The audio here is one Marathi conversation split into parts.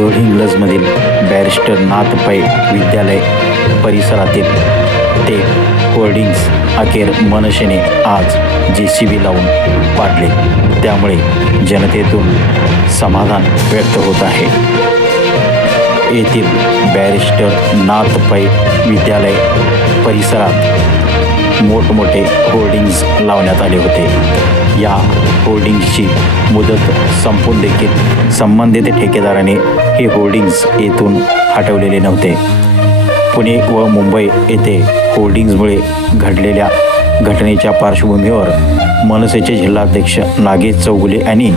गडहिंग्लजमधील बॅरिस्टर नाथ पै विद्यालय परिसरातील ते होर्डिंग्स अखेर मनसेने आज जे सी बी लावून पाडले. त्यामुळे जनतेतून समाधान व्यक्त होत आहे. येथील बॅरिस्टर नाथ पै विद्यालय परिसरात मोठमोठे होर्डिंग्ज लावण्यात आले होते. या होर्डिंग्जची मुदत संपून देखील संबंधित ठेकेदाराने हे होर्डिंग्ज येथून हटवलेले नव्हते. पुणे व मुंबई येथे होर्डिंग्जमुळे घडलेल्या घटनेच्या पार्श्वभूमीवर मनसेचे जिल्हाध्यक्ष नागेश चौगुले यांनी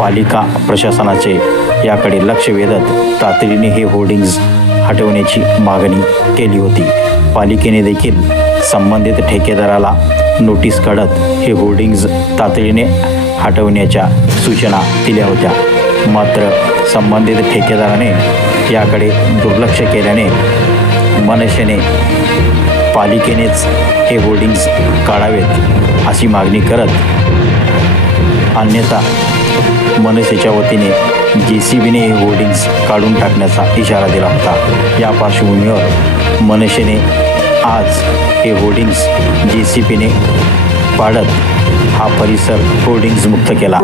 पालिका प्रशासनाचे याकडे लक्ष वेधत तातडीने हे होर्डिंग्ज हटवण्याची मागणी केली होती. पालिकेने देखील संबंधित ठेकेदाराला नोटीस काढत हे होर्डिंग्ज तातडीने हटवण्याच्या सूचना दिल्या होत्या. मात्र संबंधित ठेकेदाराने याकडे दुर्लक्ष केल्याने मनसेने पालिकेनेच हे होर्डिंग्ज काढावेत अशी मागणी करत अन्यथा मनसेच्या वतीने जे सी बीने हे होर्डिंग्ज काढून टाकण्याचा इशारा दिला होता. या पार्श्वभूमीवर मनसेने आज हे होर्डिंग्स जे सी पीने पाडत हा परिसर होर्डिंग्जमुक्त केला.